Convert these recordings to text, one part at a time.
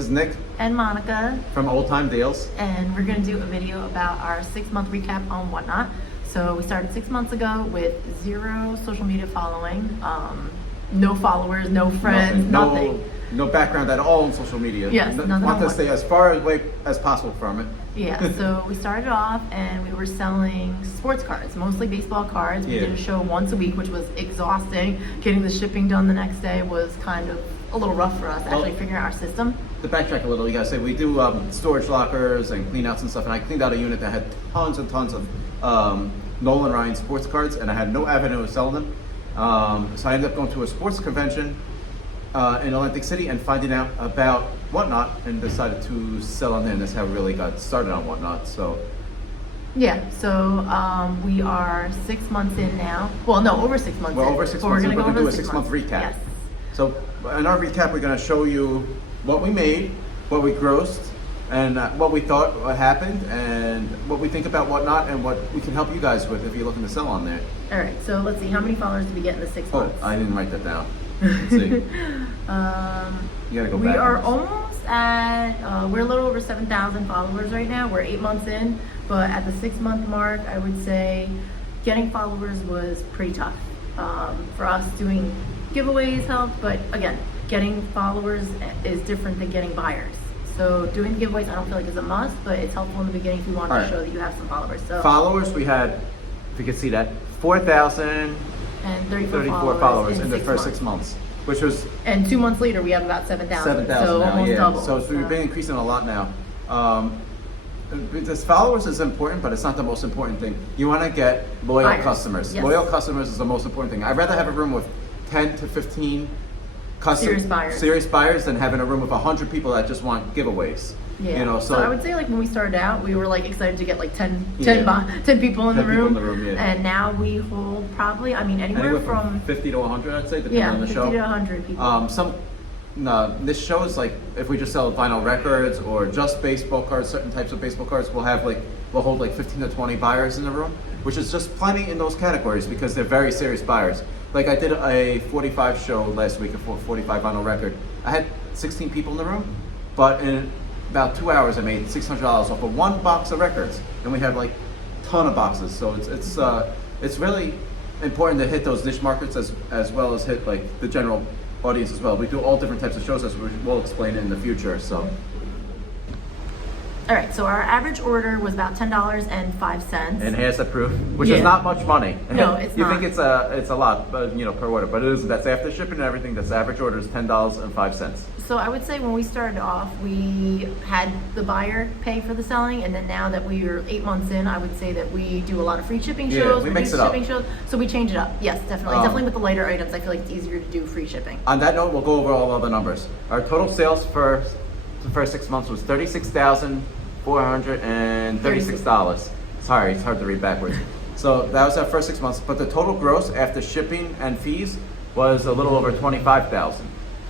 is Nick and Monica, from Old Time Deals. and we're going to do a video about our 6-month recap on WhatNot. So we started 6 months ago with 0 social media following, no followers, no friends, nothing. No background at all on social media. Yes, nothing. Want to stay as far away as possible from it. Yeah, so we started off and we were selling sports cards, mostly baseball cards. We did a show once a week, which was exhausting. Getting the shipping done the next day was kind of a little rough for us, actually figuring out our system. To backtrack a little, you gotta say we do storage lockers and clean outs and stuff, and I cleaned out a unit that had tons and tons of Nolan Ryan sports cards, and I had no avenue of selling them. So I ended up going to a sports convention in Atlantic City and finding out about WhatNot, and decided to sell on there, and that's how we really got started on WhatNot. So yeah, so we are 6 months in now. Well, no, over 6 months. We're in. over 6 So months. We're We're going going to to do a 6 month recap. Yes. So in our recap, we're going to show you what we made, what we grossed, and what we thought happened, and what we think about WhatNot, and what we can help you guys with if you're looking to sell on there. All right, so let's see, how many followers did we get in the 6 months? Oh, I didn't write that down. Let's see. You gotta go back. We are almost at, we're a little over 7,000 followers right now. We're 8 months in, but at the 6 month mark, I would say getting followers was pretty tough. For us, doing giveaways helped, but again, getting followers is different than getting buyers. So doing giveaways, I don't feel like is a must, but it's helpful in the beginning if you want to show that you have some followers. So followers, we had, if you can see that, 4,034 followers in the first 6 months, which was, and 2 months later we have about 7,000. 7,000 so now, almost double. So we've been increasing a lot now. Because followers is important, but it's not the most important thing. You want to get loyal customers. Yes. Loyal customers is the most important thing. I'd rather have a room with 10 to 15 serious buyers than having a room with 100 people that just want giveaways. Yeah. You know, so I would say, like, when we started out, we were like excited to get like 10 people in the 10 room. people in the room, yeah. And now we hold probably, I mean, anywhere from 50 to 100, I'd say, depending on the 50 show. to 100 people. This show is like, if we just sell vinyl records or just baseball cards, certain types of baseball cards, we'll hold like 15 to 20 buyers in the room, which is just plenty in those categories because they're very serious buyers. Like I did a 45 show last week, a 45 vinyl record. I had 16 people in the room, but in about 2 hours I made $600 off of one box of records, and we had like a ton of boxes. So it's really important to hit those niche markets as well as hit like the general audience as well. We do all different types of shows, as we'll explain it in the future. So. All right, so our average order was about $10.05. And here's the proof, which is not much money. No, it's you not. think it's a lot, but per order, but it is. That's after shipping and everything. That's the average order is $10.05. So I would say when we started off, we had the buyer pay for the selling, and then now that we are 8 months in, I would say that we do a lot of free shipping shows, we mix it up. shows, so we change it up. Yes, definitely. Definitely with the lighter items, I feel like it's easier to do free shipping. On that note, we'll go over all of the numbers. Our total sales for the first 6 months was $36,436. Sorry, it's hard to read backwards. So that was our first 6 months, but the total gross after shipping and fees was a little over $25,000.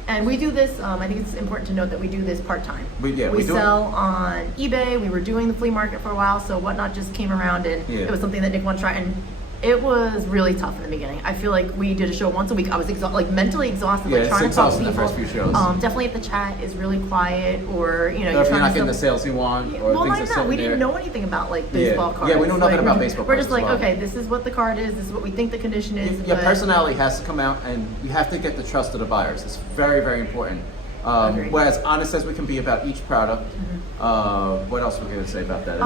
And we do this, I think it's important to note that we do this part-time. We do sell on eBay. We were doing the flea market for a while, so WhatNot just came around, and it was something that Nick wanted to try, and it was really tough in the beginning. I feel like we did a show once a week. I was mentally exhausted, like trying to talk to people. The first few shows. Definitely if the chat is really quiet, or if you're not getting the sales you want, or things are we didn't know anything about like baseball cards. Yeah, we know nothing about baseball cards. We're just like, okay, this is what the card is. This is what we think the condition is. Your personality has to come out, and you have to get the trust of the buyers. It's very, very important. We're as honest as we can be about each product. What else are we going to say about that?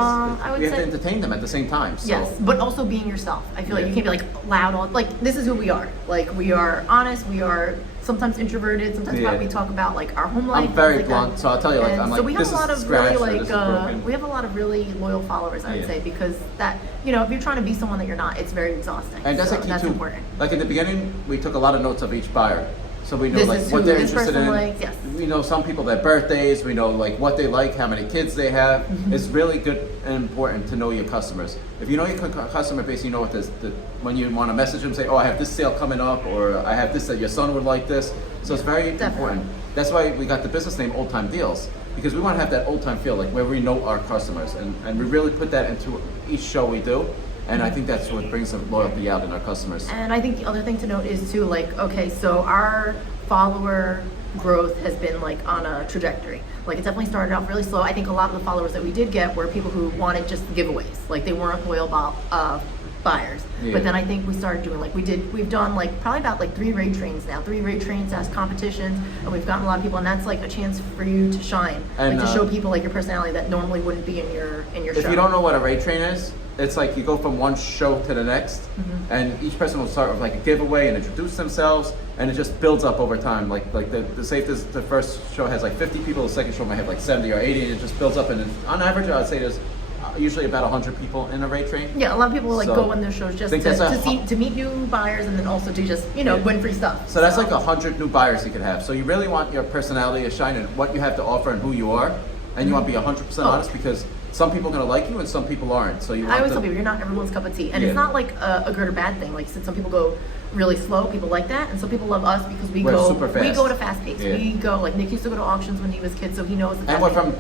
We have to entertain them at the same time. So. Yes, but also being yourself. I feel like you can't be like loud. Like, this is who we are. Like, we are honest. We are sometimes introverted. Sometimes we talk about like our home life. I'm very blunt, so I'll tell you. Like, I'm like, so we have a lot of really we have a lot of really loyal followers. I would say, because that, if you're trying to be someone that you're not, it's very exhausting. And that's that's important. Like in the beginning, we took a lot of notes of each buyer. So we know what they're interested in. We know some people, their birthdays. We know like what they like, how many kids they have. It's really good and important to know your customers. If you know your customer base, you know what when you want to message them, say, oh, I have this sale coming up, or I have this that your son would like this. So it's very important. That's why we got the business name Old Time Deals, because we want to have that old time feel, like where we know our customers, and we really put that into each show we do. And I think that's what brings the loyalty out in our customers. And I think the other thing to note is too, like, okay, so our follower growth has been like on a trajectory. Like it definitely started off really slow. I think a lot of the followers that we did get were people who wanted just giveaways. Like they weren't loyal buyers. Yeah. But then I think we started doing we've done like probably about like 3 raid trains now. 3 raid trains as competitions, and we've gotten a lot of people, and that's like a chance for you to shine, And, like to show people like your personality that normally wouldn't be in your show. If you don't know what a raid train is, it's like you go from one show to the next, and each person will start with like a giveaway and introduce themselves, and it just builds up over time. Like the safest, the first show has like 50 people, the second show might have like 70 or 80, and it just builds up. And on average, I would say there's usually about 100 people in a raid train. Yeah, a lot of people like So, go in their shows just to meet new buyers, and then also to just win free stuff. So that's like 100 new buyers you could have. So you really want your personality to shine and what you have to offer and who you are, and you want to be 100% honest, because some people are going to like you and some people aren't. So you want I always tell people you're not everyone's cup of tea, and it's not like a good or bad thing. Like some people go really slow, people like that, and some people love us because We're super fast. we go to fast pace. Yeah. We go like Nick used to go to auctions when he was a kid, so he knows. And we're from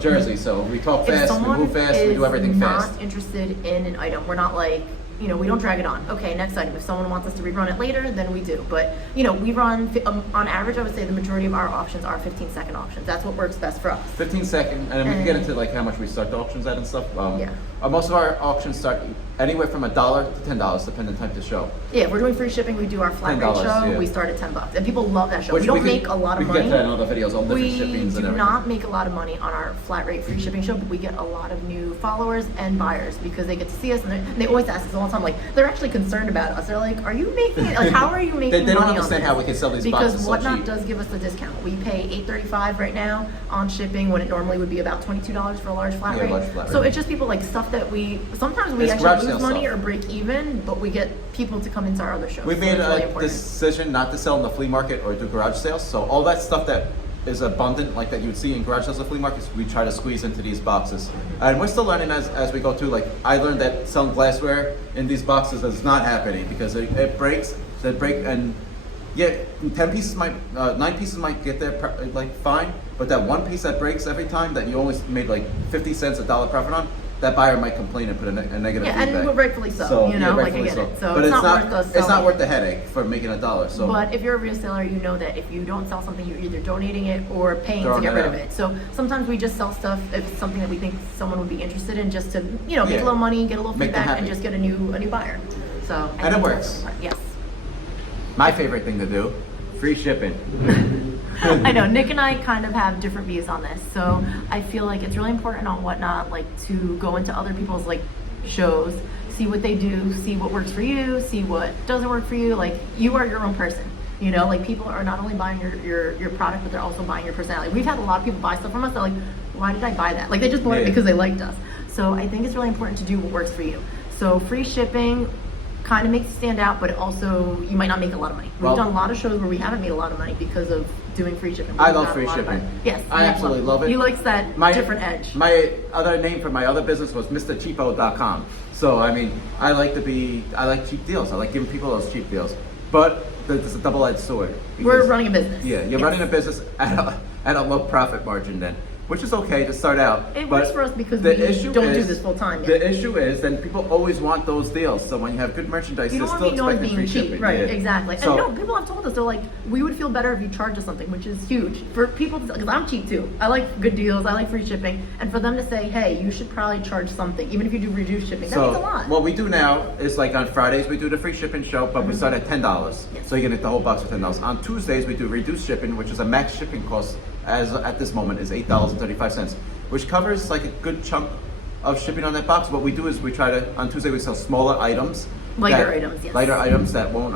Jersey, so we talk If fast, we someone move fast, we do everything is fast. not interested in an item, we're not like, we don't drag it on. Okay, next item. If someone wants us to rerun it later, then we do. But, we run, on average, I would say the majority of our auctions are 15-second auctions. That's what works best for us. 15 second, and then we can get into like how much we start the auctions at and stuff. Yeah. Most of our auctions start anywhere from $1 to $10, depending on the type of show. Yeah, if we're doing free shipping, we do our flat rate $10, show. yeah. We start at $10, and people love that show. Which we don't could- make a lot of we money. can get to that in other videos, all different We shippings and do everything. not make a lot of money on our flat rate free shipping show, but we get a lot of new followers and buyers because they get to see us, and they always ask us all the time, like, they're actually concerned about us. They're like, are you making it? Like, how are you making They don't money on understand this? how we can sell these because boxes so WhatNot cheap. does give us a discount. We pay $8.35 right now on shipping when it normally would be about $22 for a large flat Yeah, rate. large flat So rate. it's just people like stuff that sometimes we It's actually garage lose sale money stuff. or break even, but we get people to come into our other shows. We So made it's really a important. decision not to sell in the flea market or do garage sales. So all that stuff that is abundant, like that you would see in garage sales or flea markets, we try to squeeze into these boxes. And we're still learning as we go through. Like I learned that selling glassware in these boxes is not happening because it breaks. They break, and yeah, 9 pieces might get there like fine, but that one piece that breaks every time that you only made like 50 cents, $1 profit on, that buyer might complain and put a negative Yeah, feedback. and rightfully so. Like I rightfully get it. So but it's not worth us It's not selling. worth the headache for making $1. So, But if you're a reseller, you know that if you don't sell something, you're either donating it or paying to Throwing get it rid of out. it. So sometimes we just sell stuff if it's something that we think someone would be interested in, just to make Yeah. a little money, get a little Make them feedback, and happy. just get a new buyer. So I And think it that's works. important. Yes. my favorite thing to do, free shipping. I know Nick and I kind of have different views on this, so I feel like it's really important on WhatNot, like to go into other people's like shows, see what they do, see what works for you, see what doesn't work for you. Like you are your own person, like people are not only buying your product, but they're also buying your personality. We've had a lot of people buy stuff from us. They're like, why did I buy that? Like they just bought it Yeah. because they liked us. So I think it's really important to do what works for you. So free shipping kind of makes it stand out, but also you might not make a lot of money. We've Well- done a lot of shows where we haven't made a lot of money because of doing free shipping. I We've love got a free lot of shipping. money. Yes, I Nick absolutely love it. He likes that different edge. My other name for my other business was MrCheapo.com. So I mean, I like cheap deals. I like giving people those cheap deals. But it's a double-edged sword. We're because- running a business. Yeah, you're Yes. running a business at a low profit margin then, which is okay to start out. It but works for us because the we issue don't do is- this full time yet. The issue is then people always want those deals. So when you have good merchandise, You they're don't still want to be known as expecting being free cheap, shipping. right? Yeah. Exactly. So, And no, people have told us, they're like, we would feel better if you charged us something, which is huge for people. Because I'm cheap too. I like good deals. I like free shipping, and for them to say, hey, you should probably charge something, even if you do reduced shipping, that means a lot. what we do now is like on Fridays we do the free shipping show, but we start at $10. Yes. So you get the whole box for $10. On Tuesdays we do reduced shipping, which is a max shipping cost as at this moment is $8.35, which covers like a good chunk of shipping on that box. What we do is we try to on Tuesday we sell smaller items, Lighter items, yes. lighter items that won't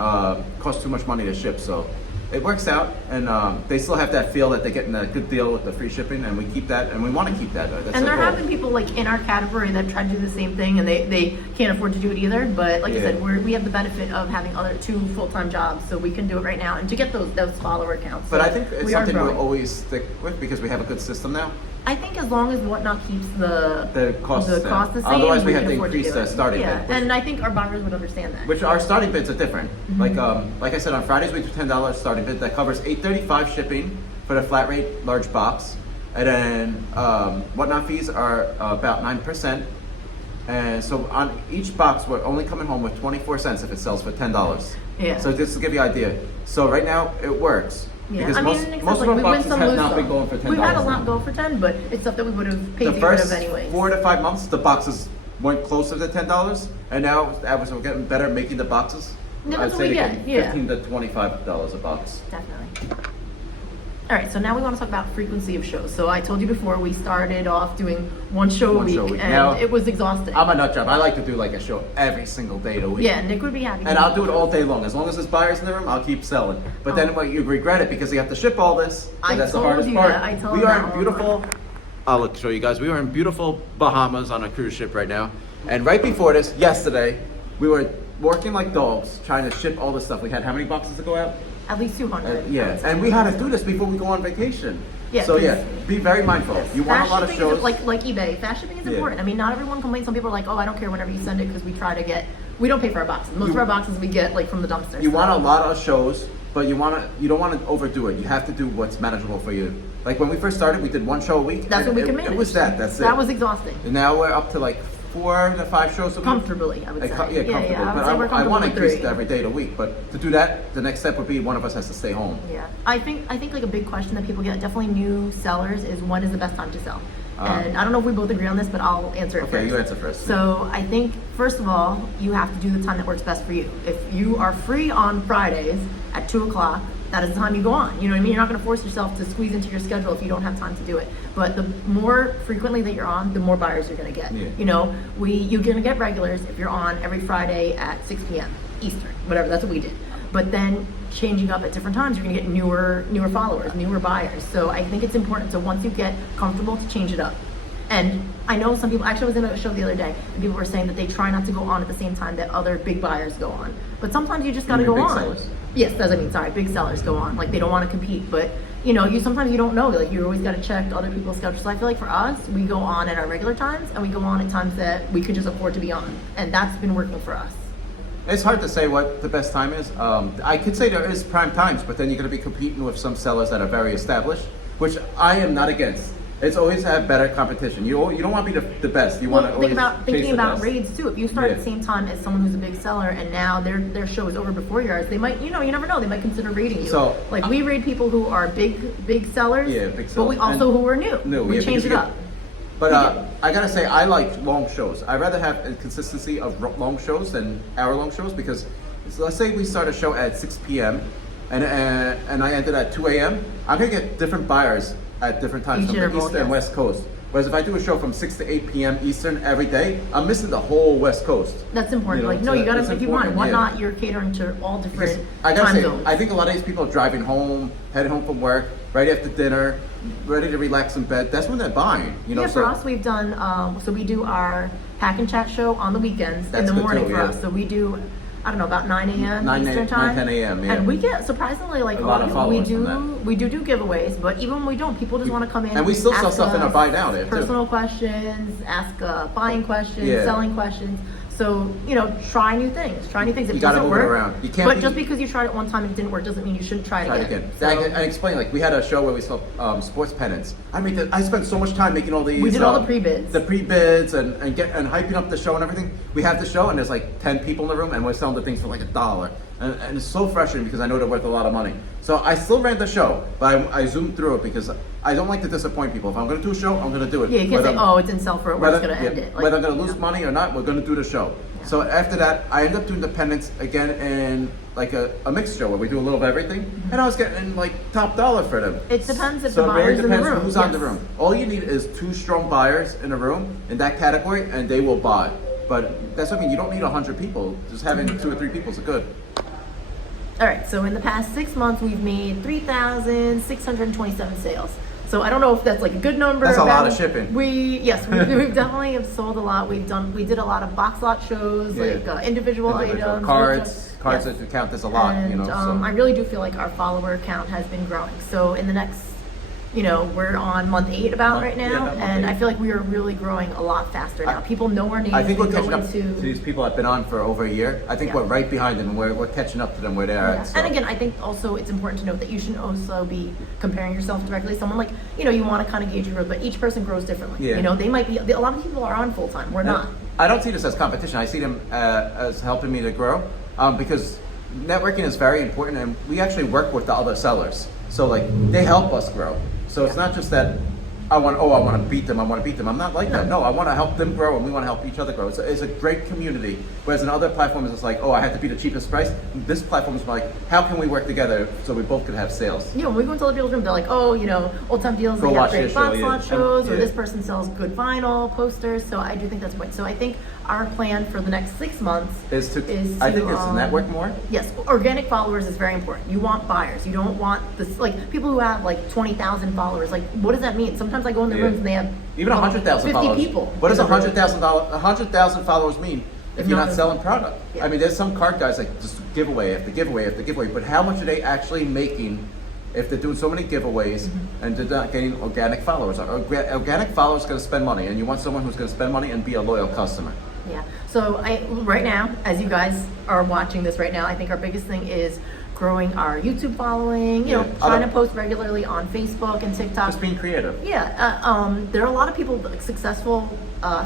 cost too much money to ship. So it works out, and they still have that feel that they're getting a good deal with the free shipping, and we keep that, and we want to keep that. That's And our there goal. have been people like in our category that try to do the same thing, and they can't afford to do it either. But like I Yeah. said, we have the benefit of having other 2 full-time jobs, so we can do it right now and to get those follower counts. But So I think it's we are something we'll growing. always stick with because we have a good system now. I think as long as WhatNot keeps the costs down. cost the same, Otherwise we can have to afford increase do the it. starting Yeah, bid, which- and I think our buyers would understand that. Which our starting bids are different. Like I said, on Fridays we do $10 starting bid that covers $8.35 shipping for the flat rate large box, and then WhatNot fees are about 9%. And so on each box, we're only coming home with 24 cents if it sells for $10. Yeah. So just to give you an idea. So right now it works. Yeah, Because I mean, most except of like our we win boxes some, have lose not some. been going for $10. We've had a lot now. go for 10, but it's stuff that we would have paid The to get rid of first anyways. 4 to 5 months, the boxes went closer to $10, and now as we're getting better at making the boxes, Yeah, I'd that's what say we they get, get yeah. $15 to $25 a box. Definitely. All right, so now we want to talk about frequency of shows. So I told you before, we started off doing one show a One week, show a week. and Now, it was exhausting. I'm a nut job. I like to do like a show every single day of the week. Yeah, Nick would be happy. to And do I'll do it that. all day long. As long as there's buyers in the room, I'll keep selling. But Oh. then what you regret it because you have to ship all this. I And that's the told hardest you part. that. I told we him are that in all beautiful. I'll show you guys. We are in beautiful Bahamas on a cruise ship right now. And right before this, yesterday, we were working like dogs trying to ship all this stuff. We had how many boxes to go out? At least 200. I Yeah, would say. and we had to do this before we go on vacation. Yeah, So 'cause- yeah, be very mindful. You want Fast a lot of shipping is shows. like eBay. Fast shipping is Yeah. important. I mean, not everyone complains. Some people are like, "Oh, I don't care whenever you send it," because we try to get. We don't pay for our boxes. Most of You- our boxes we get like from the dumpster. You so- want a lot of shows, but you don't want to overdo it. You have to do what's manageable for you. Like when we first started, we did one show a week. That's and what we it, can manage. It was that. That's it. That was exhausting. And now we're up to like 4 to 5 shows a week. Comfortably, I would say. Yeah, comfortable. Yeah, I would but say we're I comfortable want to with increase 3. it every day of the week. But to do that, the next step would be one of us has to stay home. Yeah, I think like a big question that people get, definitely new sellers, is when is the best time to sell? And I don't know if we both agree on this, but I'll answer it first. Okay, you answer first. So I think first of all, you have to do the time that works best for you. If you are free on Fridays at 2 o'clock, that is the time you go on. You know what I mean? You're not going to force yourself to squeeze into your schedule if you don't have time to do it. But the more frequently that you're on, the more buyers you're going to get. Yeah. You know, you're going to get regulars if you're on every Friday at 6 p.m. Eastern, whatever. That's what we did. But then changing up at different times, you're going to get newer followers, newer buyers. So I think it's important. So once you get comfortable, to change it up. And I know some people, actually I was in a show the other day, and people were saying that they try not to go on at the same time that other big buyers go on. But sometimes you just gotta You mean go big on. sellers? Yes, big sellers go on. Like they don't want to compete, but sometimes you don't know. Like you always gotta check other people's schedules. So I feel like for us, we go on at our regular times, and we go on at times that we could just afford to be on. And that's been working for us. It's hard to say what the best time is. I could say there is prime times, but then you're going to be competing with some sellers that are very established, which I am not against. It's always to have better competition. You don't want to be the best. You want to always Thinking chase the about best. raids too. If you start at Yeah. the same time as someone who's a big seller, and now their show is over before yours, they might, you never know. They might consider raiding you. So, like we raid people who are big sellers. Yeah, big But we sellers. also And who are new. new, We yeah, change it because up. But I gotta say, I like long shows. I'd rather have a consistency of long shows than hour-long shows because, so let's say we start a show at 6 p.m. and I ended at 2 a.m. I'm gonna get different buyers at different times Each from the interval, East and yes. West Coast. Whereas if I do a show from 6 to 8 p.m. Eastern every day, I'm missing the whole West Coast. That's important. You know, Like no, so you gotta that's if you want important, WhatNot, yeah. you're catering to all Because different I gotta time say, zones. I think a lot of these people are driving home, heading home from work, right after dinner, ready to relax in bed. That's when they're buying. Yeah, for us, we've done, so we do our pack and chat show on the weekends in That's the good morning too, for yeah. us. So we do, I don't know, about 9 a.m. 9, Eastern 9, time. 10 a.m., yeah. And we get surprisingly like A lot of we followers do from that. we do giveaways, but even when we don't, people just want to come in And we still sell ask stuff in our us buy now there, too. personal questions, ask buying questions, Yeah. selling questions. So, try new things. Try new things. If You it gotta doesn't move it work, around. You can't but be- just because you tried it one time and it didn't work doesn't mean you shouldn't try it Try it again. again. So, I explain, like, we had a show where we sold sports pennants. I mean, I spent so much time making all these. We did all the pre-bids. The pre-bids and hyping up the show and everything. We have the show and there's like 10 people in the room and we're selling the things for like $1. And it's so frustrating because I know they're worth a lot of money. So I still ran the show, but I zoomed through it because I don't like to disappoint people. If I'm going to do a show, I'm going to do it. yeah, you can't say, Whether- oh, it didn't sell for it, we're just whether, going to end it. Like, whether I'm going to lose yeah. money or not, we're going to do the show. Yeah. So after that, I ended up doing the pennants again in like a mixed show where we do a little of everything, and I was getting like top dollar for them. It depends if So the it really buyer's in the depends room. who's on the Yes. room. All you need is 2 strong buyers in a room in that category, and they will buy. But that's what I mean. You don't need 100 people. Just having 2 or 3 people is good. All right, so in the past 6 months, we've made 3,627 sales. So I don't know if that's like a good number. That's a or lot bad. of shipping. We've definitely have sold a lot. We did a lot of box lot shows, Yeah. like individual items, cards Yes. that you count. There's a lot. And So. I really do feel like our follower count has been growing. So in the next, we're on month 8 right now, Yeah, month and 8. I feel like we are really growing a lot faster now. People know our names. I think we're we go catching up to into- these people that have been on for over a year. I think Yeah. we're right behind them. We're catching up to them where they're Yeah. at. So. And again, I think also it's important to note that you shouldn't also be comparing yourself directly to someone. Like, you want to kind of gauge your growth, but each person grows differently. Yeah. They might be, a lot of people are on full time. We're not. I don't see this as competition. I see them as helping me to grow because networking is very important, and we actually work with the other sellers. So like they help us grow. So it's not just that I want to beat them. I'm not like that. No, I want to help them grow, and we want to help each other grow. It's a great community. Whereas in other platforms, it's like, oh, I have to be the cheapest price. This platform is like, how can we work together so we both could have sales? Yeah, when we go into other people's rooms, they're like, oh, you know, old time deals, Go they have watch great this box show, lot yeah. shows, or Yeah. this person sells good vinyl posters. So I do think that's point. So I think our plan for the next 6 months Is to network more. Yes, organic followers is very important. You want buyers. You don't want this, like people who have like 20,000 followers. Like, what does that mean? Sometimes I go in the rooms and they have even 100,000 50 followers. people. What does 100,000 followers mean if you're not selling product? Yeah. I mean, there's some card guys like just giveaway after giveaway after giveaway, but how much are they actually making if they're doing so many giveaways and they're not getting organic followers? Organic followers going to spend money, and you want someone who's going to spend money and be a loyal customer. Yeah. So right now, as you guys are watching this right now, I think our biggest thing is growing our YouTube following. You know, trying to post regularly on Facebook and TikTok. Just being creative. Yeah. There are a lot of people, successful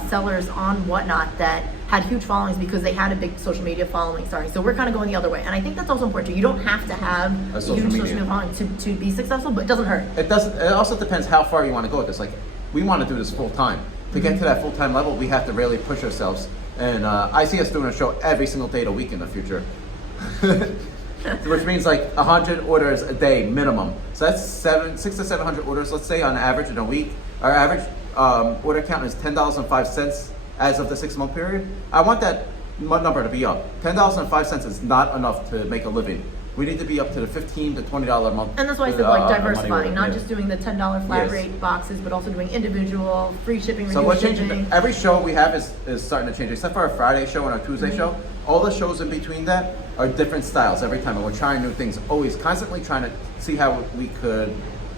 sellers on WhatNot that had huge followings because they had a big social media following starting. So we're kind of going the other way, and I think that's also important too. You don't have to have a huge social media following to be successful, but it doesn't hurt. It doesn't. It also depends how far you want to go with this. Like, we want to do this full time. To get to that full-time level, we have to really push ourselves. And I see us doing a show every single day of the week in the future. Which means like 100 orders a day minimum. So that's 600 to 700 orders, let's say, on average in a week. Our average order count is $10.05 as of the 6-month period. I want that number to be up. $10.05 is not enough to make a living. We need to be up to the $15 to $20 a month. And that's why I said like money diversifying, not order. just doing the $10 flat rate boxes, but also doing individual, free shipping, So reduced we're shipping. changing. Every show we have is starting to change, except for our Friday show and our Tuesday show. All the shows in between that are different styles every time, and we're trying new things. Always, constantly trying to see how we could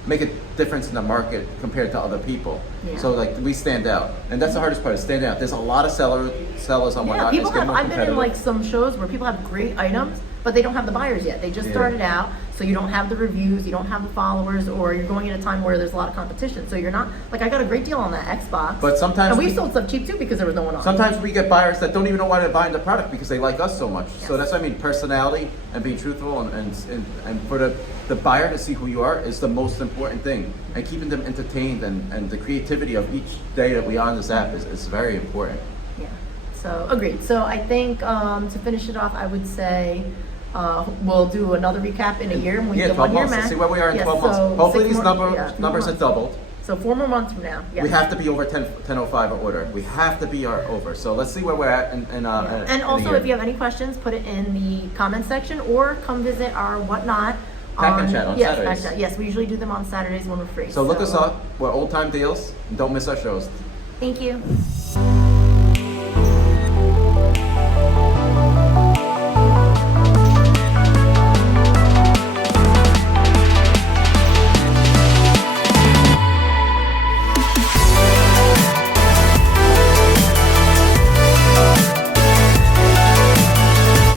make a difference in the market compared to other people. Yeah. So like we stand out, and that's the hardest part, is standing out. There's a lot of sellers on Yeah, WhatNot. people It's getting have. more I've been in competitive. like some shows where people have great items, but they don't have the buyers yet. They just started out, so you don't have the reviews, you don't have the followers, or you're going at a time where there's a lot of competition. So you're not like, I got a great deal on that Xbox. But sometimes and we sold stuff cheap too because there was no one on. Sometimes we get buyers that don't even know why they're buying the product because they like us so much. Yes. So that's what I mean, personality and being truthful and for the buyer to see who you are is the most important thing. And keeping them entertained and the creativity of each day that we are on this app is very important. Yeah. So agreed. So I think to finish it off, I would say we'll do another recap in a year when we get 12 1 year months. max. Let's see where we are in Yes, 12 months. so Hopefully 6 these more- numbers have doubled. So 4 more months from now. Yes. We have to be over 10.05 an order. We have to be over. So let's see where we're at in And a also, year. if you have any questions, put it in the comment section or come visit our WhatNot. Pack and Chat on yes, Saturdays. Pack and Chat. Yes, we usually do them on Saturdays when we're free. So look us up. We're old time deals. Don't miss our shows. Thank you.